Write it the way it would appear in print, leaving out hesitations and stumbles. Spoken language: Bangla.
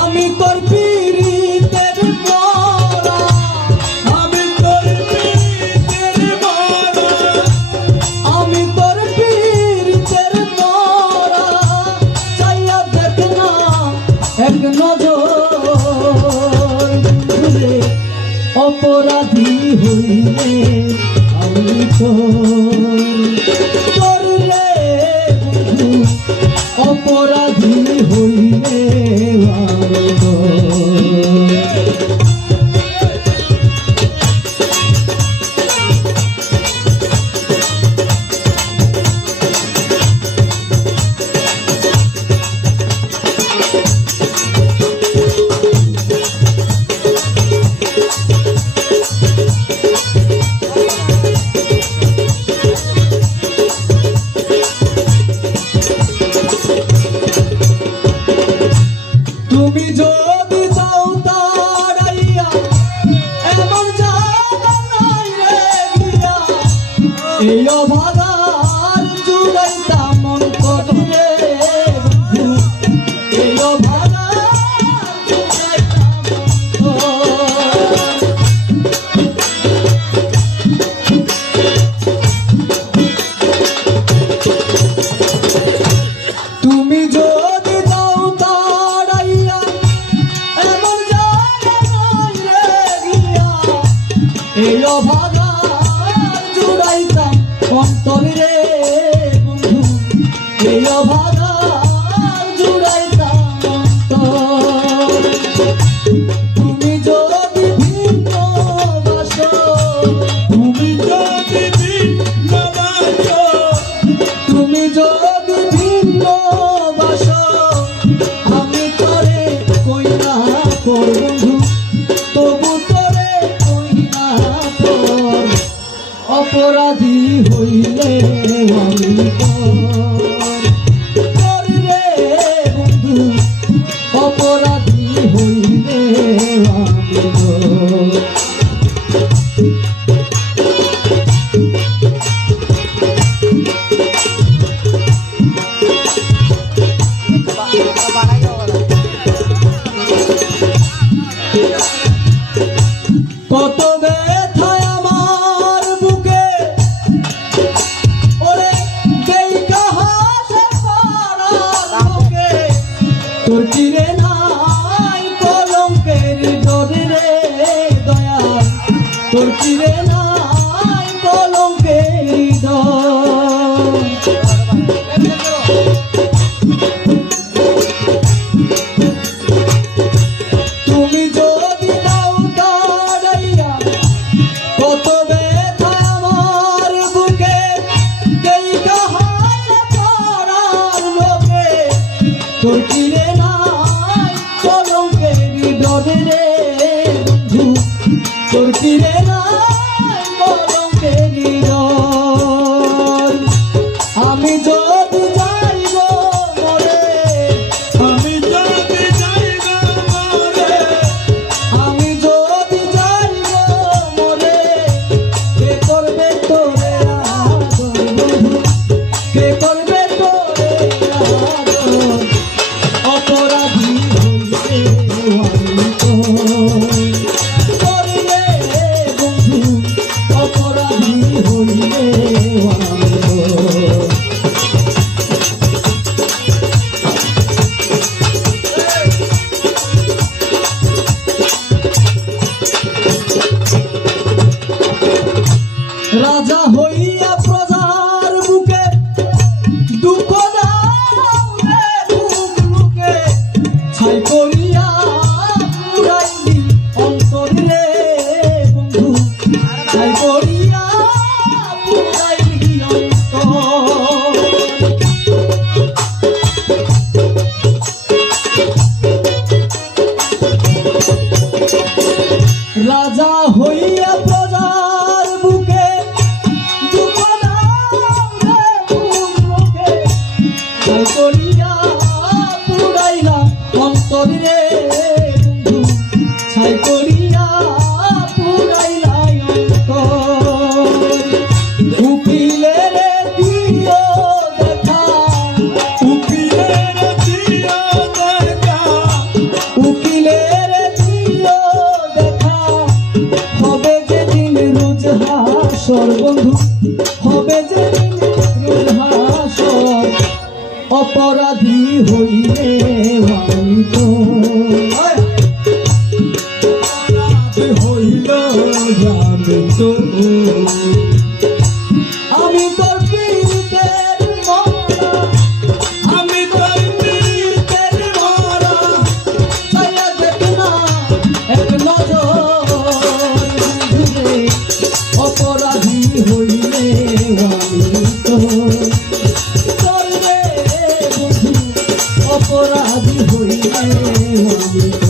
আমি তোর পীড়িতের মরা, আমি তোর পীড়িতের মরা, আমি তোর পীড়িতের মরা, চাইয়া দেখ না এক নজর ঘুরে, অপরাধী হইলে আমি তোর রে বন্ধু, অপরাধী হইলে আমি তোর। তুমি যদি যাও তাড়াইয়া, এমন জানা নাই রে গিয়া, এই অভাগার জুড়াইতাম অন্তর রে বন্ধু, এই অভাগার জুড়াইতাম অন্তর। তুমি যদি যাও তাড়াইয়া, এমন জানা নাই রে গিয়া, এই অভাগার জুড়াইতাম অন্তর রে বন্ধু, এই অভাগার জুড়াইতাম অন্তর। তুমি যদি ভিন্ন বাসো, তুমি যদি ভিন্ন বাসো, তুমি যদি ভিন্ন বাসো, আমি তোরে কই না পর বন্ধু, তবু তোরে কই না পর, অপরাধী হইলে আমি তোর রে বন্ধু, অপরাধী হইলে আমি তোর। কত ব্যথায় আমার বুকে, ওরে দেইকা হাসে পাড়ার লোকে, তোর চিরে নাই কলঙ্কের ডোরে রে দয়াল, তোর চিরে নাই কলঙ্কের ডোর। তুমি যদি দাও তাড়াইয়া, কত ব্যথা আমার বুকে, দেইকা হাসে পাড়ার লোকে, তোর চিরে নাই কলঙ্কের ডোরে রে বন্ধু, তোর চিরে নাই কলঙ্কের ডোর। আমি যদি যাইব মরে, আমি যদি যাইব মরে, আমি যদি যাইব মরে, কে করবে তোরে আদর বন্ধু, কে করবে তোরে আদর, অপরাধী হইলে আমি তোর রে বন্ধু, অপরাধী হইলে আমি তোর। রাজা হইয়া প্রজার বুকে, দুঃখ দাও রে বুক লুকে, ছাই করিয়া পুরাইলি অন্তর রে বন্ধু, ছাই করিয়া পুরাইলি অন্তর। রাজা হইয়া প্রজার বুকে, দুঃখ দাও রে বুক লুকে, ছাই করিয়া পুরাইলাম অন্তর রে বন্ধু, ছাই করিয়া পুরাইলাই অন্তর। উকিলে রে দিও দেখা, উকিলের দিও দেখা, হইল আমি তো আমি তোর পীড়িতের মরা, আমি তোর পীড়িতের মরা চাইয়া দেখ না এক নজর বন্ধুরে, অপরাধী হইলে আমি তোর রে বন্ধু, অপরাধী হইলে আমি